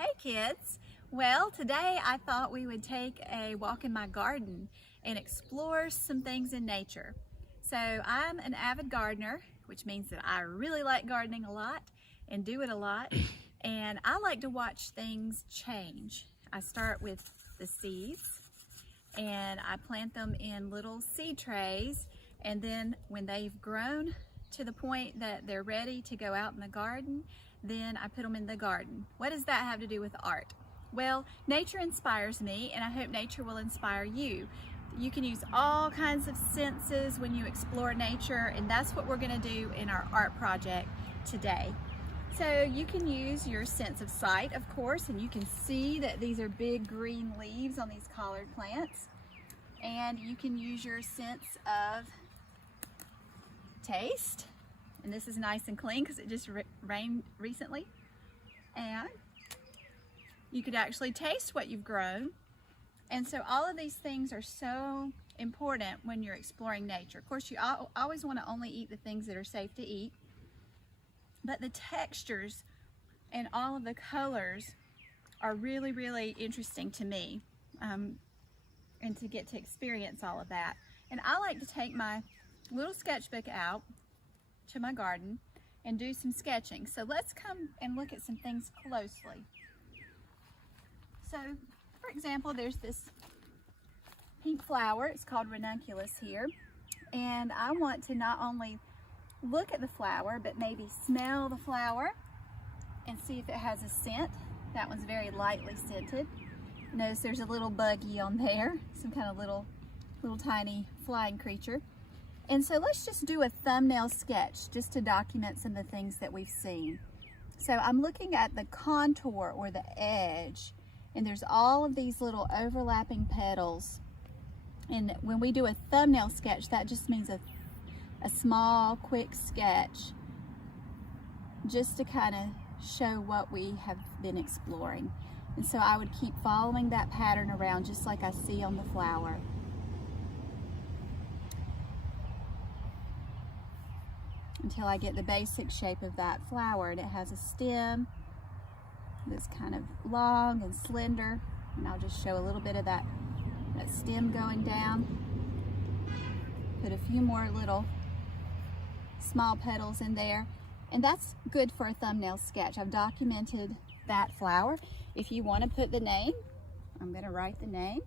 Hey kids! Well, today I thought we would take a walk in my garden and explore some things in nature. So I'm an avid gardener, which means that I really like gardening a lot and do it a lot. And I like to watch things change. I start with the seeds and I plant them in little seed trays, and then when they've grown to the point that they're ready to go out in the garden, then I put them in the garden. What does that have to do with art? Well, nature inspires me, and I hope nature will inspire you. You can use all kinds of senses when you explore nature, and that's what we're going to do in our art project today. So you can use your sense of sight, of course, and you can see that these are big green leaves on these collard plants. And you can use your sense of taste, and this is nice and clean because it just rained recently, and you could actually taste what you've grown. And so all of these things are so important when you're exploring nature. Of course, you always want to only eat the things that are safe to eat, but the textures and all of the colors are really, really interesting to me, and to get to experience all of that. And I like to take my little sketchbook out to my garden and do some sketching. So let's come and look at some things closely. So, for example, there's this pink flower. It's called ranunculus here. And I want to not only look at the flower, but maybe smell the flower and see if it has a scent. That one's very lightly scented. Notice there's a little buggy on there, some kind of little tiny flying creature. And so let's just do a thumbnail sketch just to document some of the things that we've seen. So I'm looking at the contour or the edge, and there's all of these little overlapping petals. And when we do a thumbnail sketch, that just means a small, quick sketch just to kind of show what we have been exploring. And so I would keep following that pattern around just like I see on the flower. Until I get the basic shape of that flower, and it has a stem that's kind of long and slender, and I'll just show a little bit of that stem going down. Put a few more little small petals in there, and that's good for a thumbnail sketch. I've documented that flower. If you want to put the name, I'm going to write the name.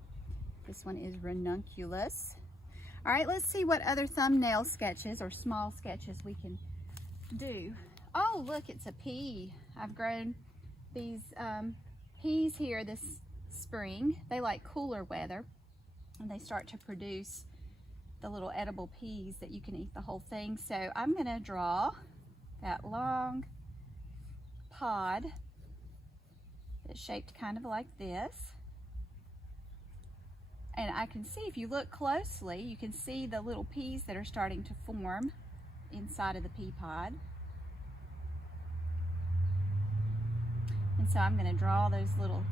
This one is ranunculus. All right, let's see what other thumbnail sketches or small sketches we can do. Oh, look, it's a pea. I've grown these peas here this spring. They like cooler weather, and they start to produce the little edible peas that you can eat the whole thing. So I'm going to draw that long pod that's shaped kind of like this. And I can see, if you look closely, you can see the little peas that are starting to form inside of the pea pod. And so I'm going to draw those little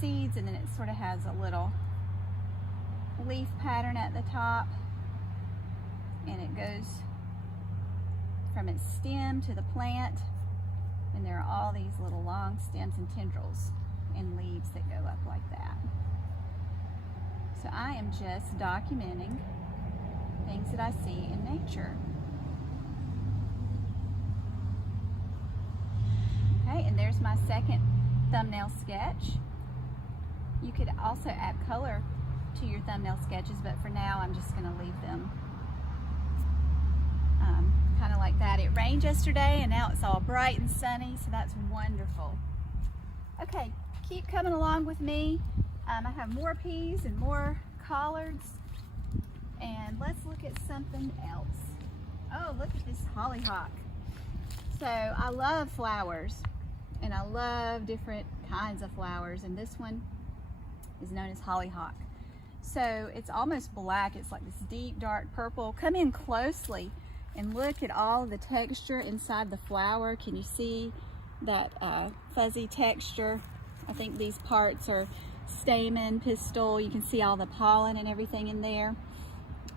seeds, and then it sort of has a little leaf pattern at the top. And it goes from its stem to the plant. And there are all these little long stems and tendrils and leaves that go up like that. So I am just documenting things that I see in nature. Okay, and there's my second thumbnail sketch. You could also add color to your thumbnail sketches, but for now I'm just going to leave them kind of like that. It rained yesterday, and now it's all bright and sunny, so that's wonderful. Okay, keep coming along with me. I have more peas and more collards, and let's look at something else. Oh, look at this hollyhock. So I love flowers, and I love different kinds of flowers, and this one is known as hollyhock. So it's almost black. It's like this deep dark purple. Come in closely and look at all the texture inside the flower. Can you see that fuzzy texture? I think these parts are stamen, pistil. You can see all the pollen and everything in there.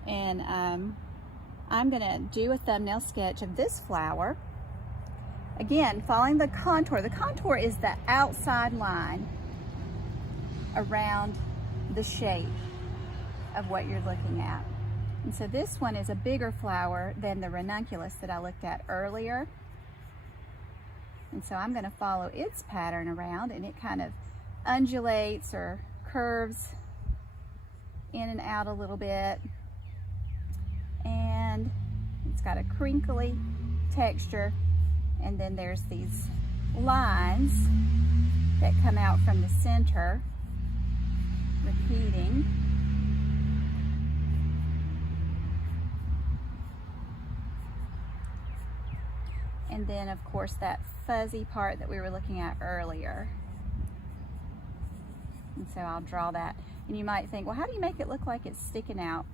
And I'm gonna do a thumbnail sketch of this flower. again, following the contour. The contour is the outside line around the shape of what you're looking at. And so this one is a bigger flower than the ranunculus that I looked at earlier. And so I'm going to follow its pattern around, and it kind of undulates or curves in and out a little bit. And it's got a crinkly texture. And then there's these lines that come out from the center, repeating. And then, of course, that fuzzy part that we were looking at earlier. And so I'll draw that. And you might think, well, how do you make it look like it's sticking out?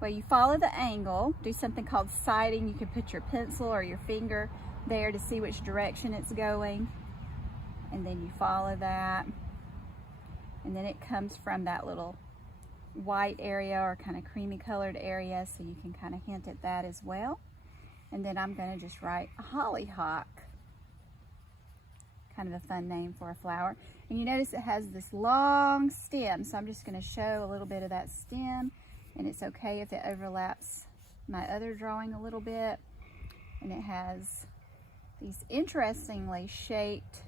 Well, you follow the angle, do something called sighting. You can put your pencil or your finger there to see which direction it's going. And then you follow that. And then it comes from that little white area or kind of creamy colored area, so you can kind of hint at that as well. And then I'm going to just write a hollyhock. Kind of a fun name for a flower. And you notice it has this long stem, so I'm just going to show a little bit of that stem. And it's okay if it overlaps my other drawing a little bit. And it has these interestingly shaped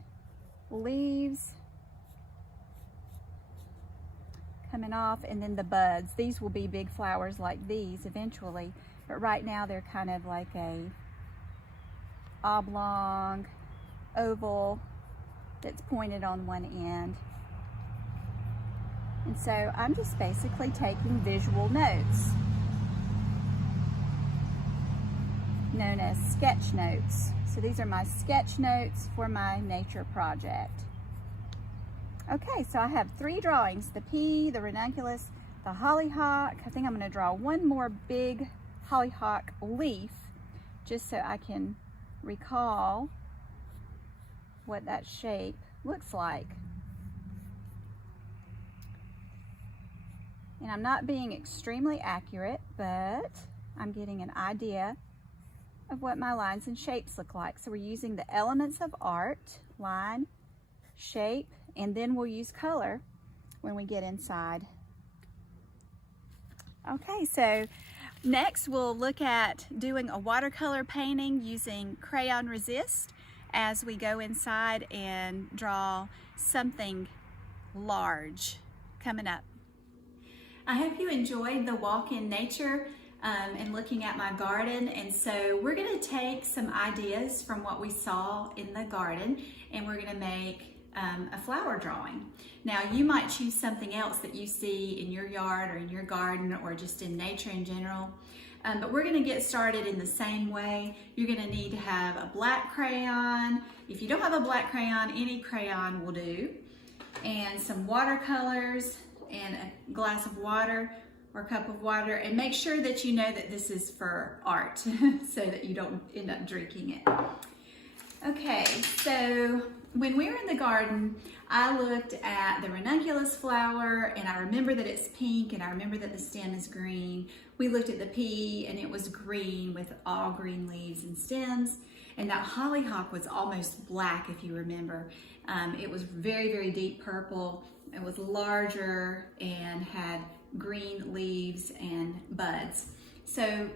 leaves coming off, and then the buds. These will be big flowers like these eventually, but right now they're kind of like a oblong oval that's pointed on one end. And so I'm just basically taking visual notes, known as sketch notes. So these are my sketch notes for my nature project. Okay, so I have 3 drawings: the pea, the ranunculus, the hollyhock. I think I'm going to draw one more big hollyhock leaf just so I can recall what that shape looks like. And I'm not being extremely accurate, but I'm getting an idea of what my lines and shapes look like. So we're using the elements of art: line, shape, and then we'll use color when we get inside. Okay, so next we'll look at doing a watercolor painting using crayon resist as we go inside and draw something large coming up. I hope you enjoyed the walk in nature and looking at my garden. And so we're going to take some ideas from what we saw in the garden, and we're going to make a flower drawing. Now, you might choose something else that you see in your yard or in your garden or just in nature in general. But we're going to get started in the same way. You're going to need to have a black crayon. If you don't have a black crayon, any crayon will do. And some watercolors and a glass of water or a cup of water. And make sure that you know that this is for art so that you don't end up drinking it. Okay, so when we were in the garden, I looked at the ranunculus flower, and I remember that it's pink, and I remember that the stem is green. We looked at the pea, and it was green with all green leaves and stems. And that hollyhock was almost black, if you remember. It was very, very deep purple. It was larger and had green leaves and buds. So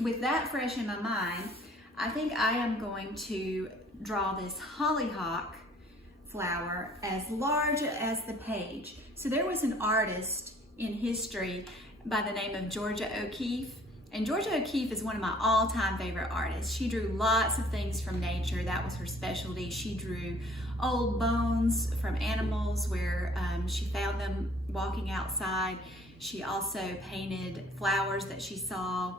with that fresh in my mind, I think I am going to draw this hollyhock flower as large as the page. So there was an artist in history by the name of Georgia O'Keeffe. And Georgia O'Keeffe is one of my all-time favorite artists. She drew lots of things from nature. That was her specialty. She drew old bones from animals where she found them walking outside. She also painted flowers that she saw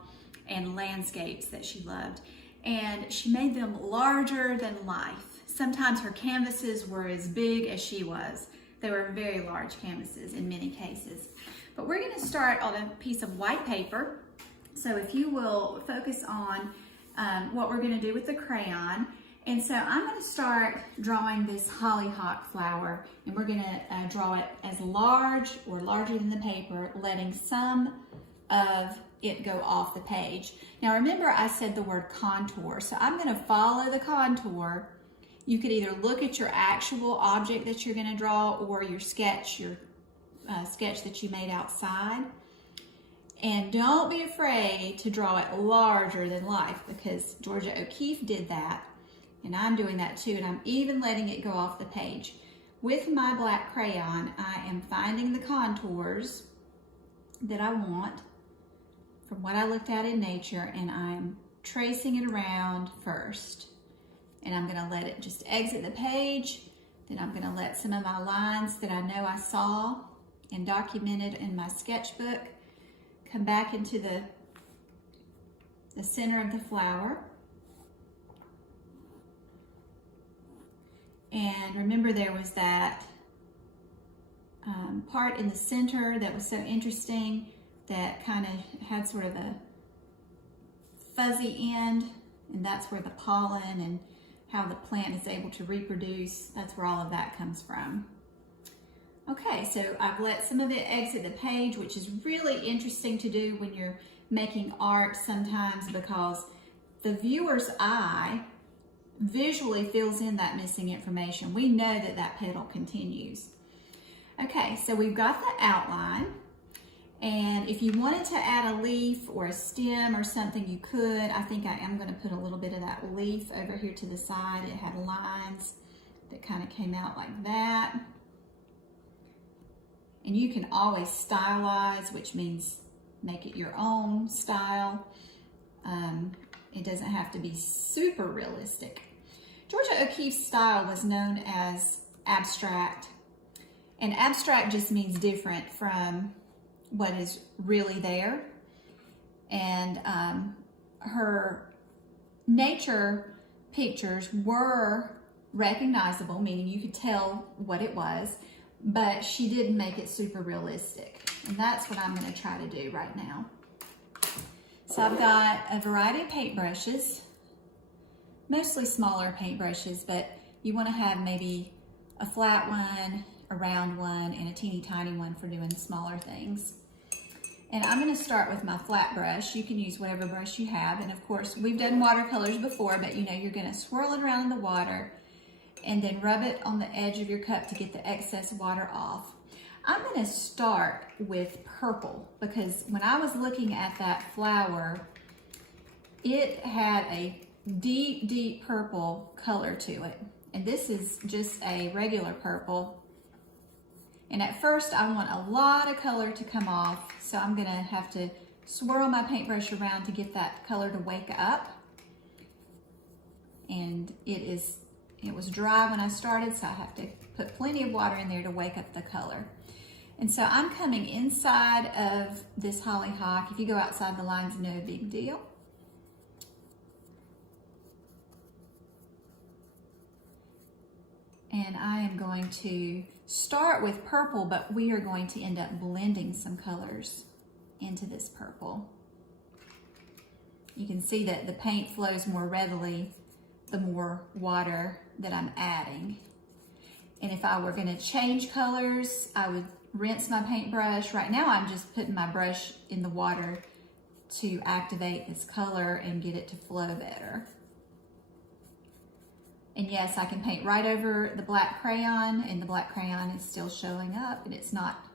and landscapes that she loved. And she made them larger than life. Sometimes her canvases were as big as she was. They were very large canvases in many cases. But we're going to start on a piece of white paper. So if you will focus on what we're going to do with the crayon. And so I'm going to start drawing this hollyhock flower, and we're going to draw it as large or larger than the paper, letting some of it go off the page. Now remember I said the word contour, so I'm going to follow the contour. You could either look at your actual object that you're going to draw or your sketch that you made outside. And don't be afraid to draw it larger than life, because Georgia O'Keeffe did that, and I'm doing that too, and I'm even letting it go off the page. With my black crayon, I am finding the contours that I want from what I looked at in nature, and I'm tracing it around first. And I'm going to let it just exit the page. Then I'm going to let some of my lines that I know I saw and documented in my sketchbook come back into the center of the flower. And remember, there was that part in the center that was so interesting, that kind of had sort of a fuzzy end, and that's where the pollen and how the plant is able to reproduce, that's where all of that comes from. Okay, so I've let some of it exit the page, which is really interesting to do when you're making art sometimes, because the viewer's eye visually fills in that missing information. We know that that petal continues. Okay, so we've got the outline, and if you wanted to add a leaf or a stem or something, you could. I think I am going to put a little bit of that leaf over here to the side. It had lines that kind of came out like that. And you can always stylize, which means make it your own style. It doesn't have to be super realistic. Georgia O'Keeffe's style was known as abstract. And abstract just means different from what is really there. And her nature pictures were recognizable, meaning you could tell what it was, but she didn't make it super realistic. And that's what I'm going to try to do right now. So I've got a variety of paintbrushes, mostly smaller paintbrushes, but you want to have maybe a flat one, a round one, and a teeny tiny one for doing smaller things. And I'm going to start with my flat brush. You can use whatever brush you have. And of course, we've done watercolors before, but you know you're going to swirl it around in the water and then rub it on the edge of your cup to get the excess water off. I'm going to start with purple, because when I was looking at that flower, it had a deep, deep purple color to it. And this is just a regular purple. And at first I want a lot of color to come off, so I'm going to have to swirl my paintbrush around to get that color to wake up. And it was dry when I started, so I have to put plenty of water in there to wake up the color. And so I'm coming inside of this hollyhock. If you go outside the lines, no big deal. And I am going to start with purple, but we are going to end up blending some colors into this purple. You can see that the paint flows more readily the more water that I'm adding. And if I were going to change colors, I would rinse my paintbrush. Right now I'm just putting my brush in the water to activate this color and get it to flow better. And yes, I can paint right over the black crayon, and the black crayon is still showing up, and it's not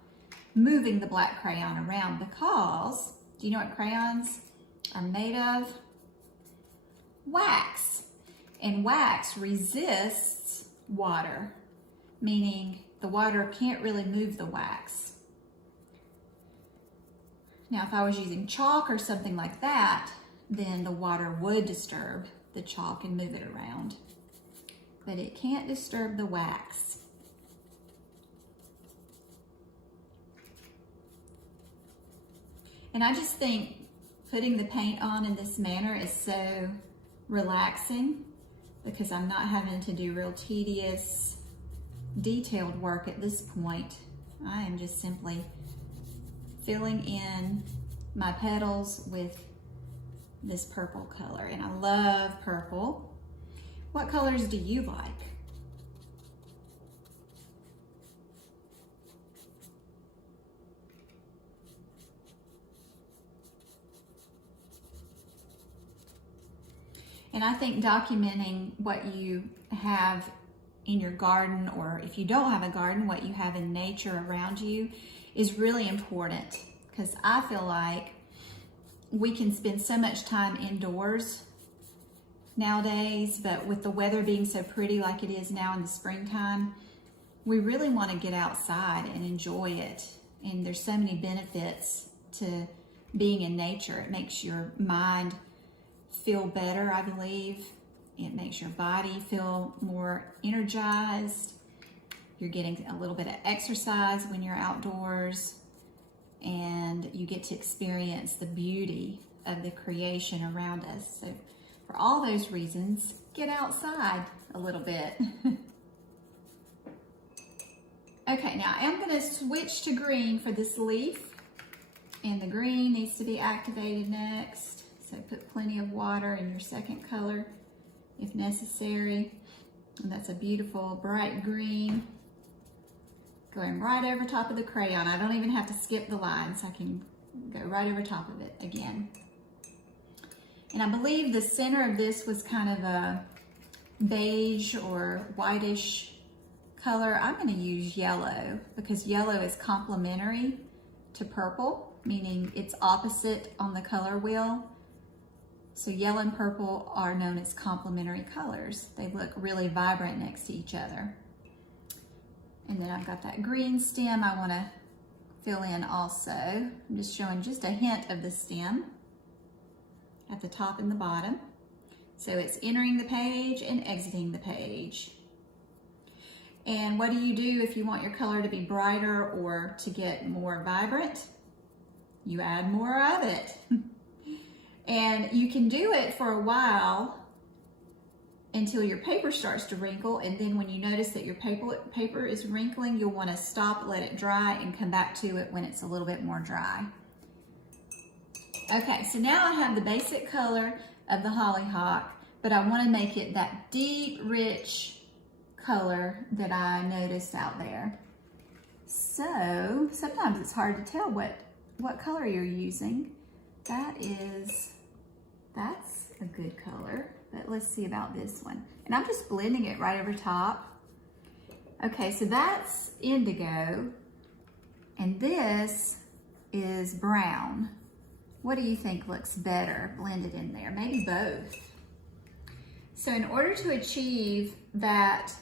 moving the black crayon around, because, do you know what crayons are made of? Wax. And wax resists water, meaning the water can't really move the wax. Now, if I was using chalk or something like that, then the water would disturb the chalk and move it around. But it can't disturb the wax. And I just think putting the paint on in this manner is so relaxing, because I'm not having to do real tedious, detailed work at this point. I am just simply filling in my petals with this purple color. And I love purple. What colors do you like? And I think documenting what you have in your garden, or if you don't have a garden, what you have in nature around you is really important, because I feel like we can spend so much time indoors nowadays, but with the weather being so pretty like it is now in the springtime, we really want to get outside and enjoy it. And there's so many benefits to being in nature. It makes your mind feel better, I believe. It makes your body feel more energized. You're getting a little bit of exercise when you're outdoors, and you get to experience the beauty of the creation around us. So for all those reasons, get outside a little bit. Okay, now I'm going to switch to green for this leaf, and the green needs to be activated next. So put plenty of water in your second color if necessary. And that's a beautiful bright green going right over top of the crayon. I don't even have to skip the lines. I can go right over top of it again. And I believe the center of this was kind of a beige or whitish color. I'm going to use yellow because yellow is complementary to purple, meaning it's opposite on the color wheel. So yellow and purple are known as complementary colors. They look really vibrant next to each other. And then I've got that green stem I want to fill in also. I'm just showing just a hint of the stem at the top and the bottom. So it's entering the page and exiting the page. And what do you do if you want your color to be brighter or to get more vibrant? You add more of it. And you can do it for a while until your paper starts to wrinkle, and then when you notice that your paper is wrinkling, you'll want to stop, let it dry, and come back to it when it's a little bit more dry. Okay, so now I have the basic color of the hollyhock, but I want to make it that deep, rich color that I noticed out there. So sometimes it's hard to tell what color you're using. That's a good color, but let's see about this one. And I'm just blending it right over top. Okay, so that's indigo, and this is brown. What do you think looks better blended in there? Maybe both. So in order to achieve that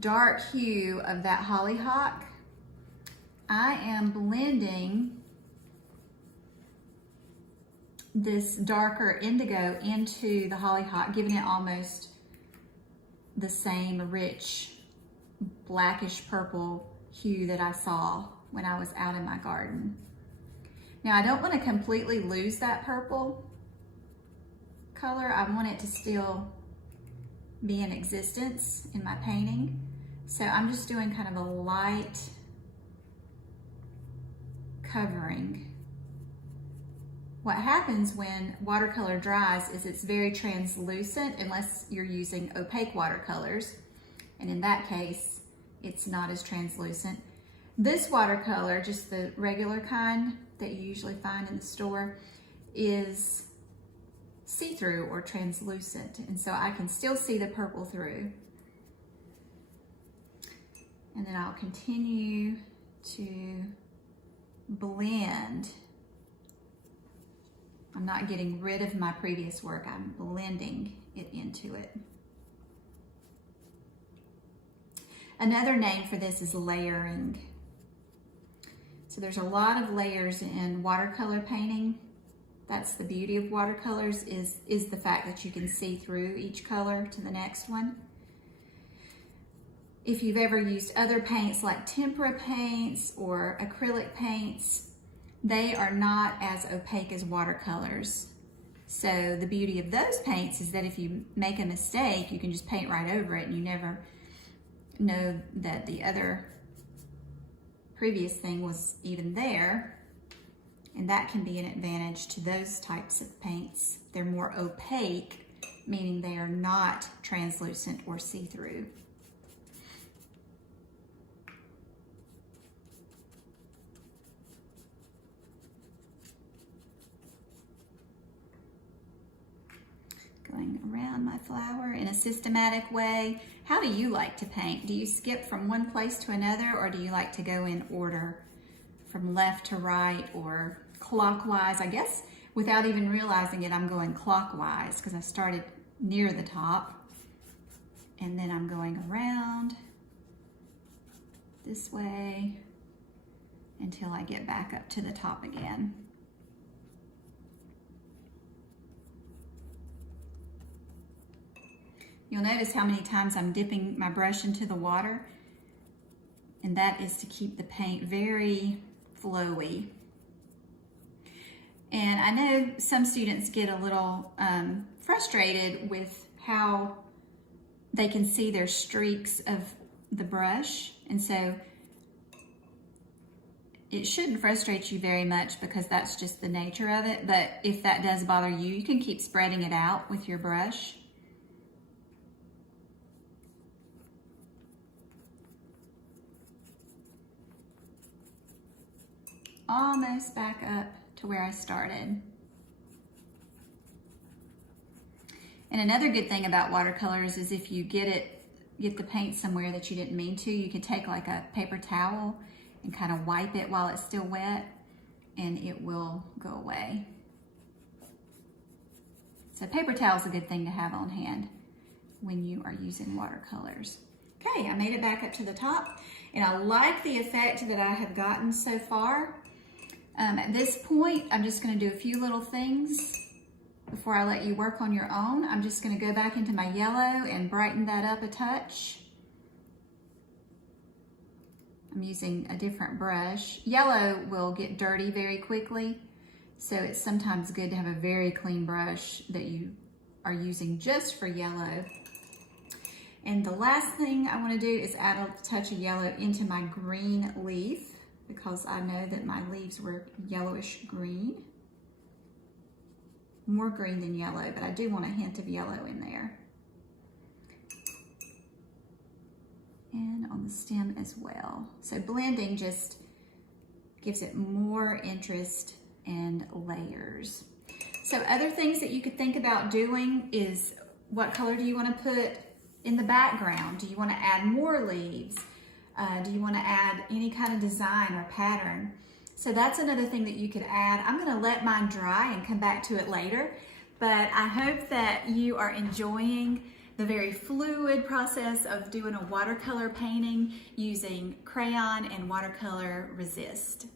dark hue of that hollyhock, I am blending this darker indigo into the hollyhock, giving it almost the same rich blackish purple hue that I saw when I was out in my garden. Now I don't want to completely lose that purple color. I want it to still be in existence in my painting. So I'm just doing kind of a light covering. What happens when watercolor dries is it's very translucent unless you're using opaque watercolors. And in that case, it's not as translucent. This watercolor, just the regular kind that you usually find in the store, is see-through or translucent. And so I can still see the purple through. And then I'll continue to blend. I'm not getting rid of my previous work, I'm blending it into it. Another name for this is layering. So there's a lot of layers in watercolor painting. That's the beauty of watercolors, is the fact that you can see through each color to the next one. If you've ever used other paints like tempera paints or acrylic paints, they are not as opaque as watercolors. So the beauty of those paints is that if you make a mistake, you can just paint right over it and you never know that the other previous thing was even there. And that can be an advantage to those types of paints. They're more opaque, meaning they are not translucent or see-through. Going around my flower in a systematic way. How do you like to paint? Do you skip from one place to another, or do you like to go in order from left to right or clockwise? I guess without even realizing it, I'm going clockwise because I started near the top, and then I'm going around this way until I get back up to the top again. You'll notice how many times I'm dipping my brush into the water, and that is to keep the paint very flowy. And I know some students get a little frustrated with how they can see their streaks of the brush, and so it shouldn't frustrate you very much because that's just the nature of it. But if that does bother you, you can keep spreading it out with your brush. Almost back up to where I started. And another good thing about watercolors is if you get the paint somewhere that you didn't mean to, you can take like a paper towel and kind of wipe it while it's still wet, and it will go away. So paper towel is a good thing to have on hand when you are using watercolors. Okay, I made it back up to the top, and I like the effect that I have gotten so far. At this point, I'm just going to do a few little things before I let you work on your own. I'm just going to go back into my yellow and brighten that up a touch. I'm using a different brush. Yellow will get dirty very quickly, so it's sometimes good to have a very clean brush that you are using just for yellow. And the last thing I want to do is add a touch of yellow into my green leaf, because I know that my leaves were yellowish green. More green than yellow, but I do want a hint of yellow in there. And on the stem as well. So blending just gives it more interest and layers. So other things that you could think about doing is, what color do you want to put in the background? Do you want to add more leaves? Do you want to add any kind of design or pattern? So that's another thing that you could add. I'm going to let mine dry and come back to it later, but I hope that you are enjoying the very fluid process of doing a watercolor painting using crayon and watercolor resist.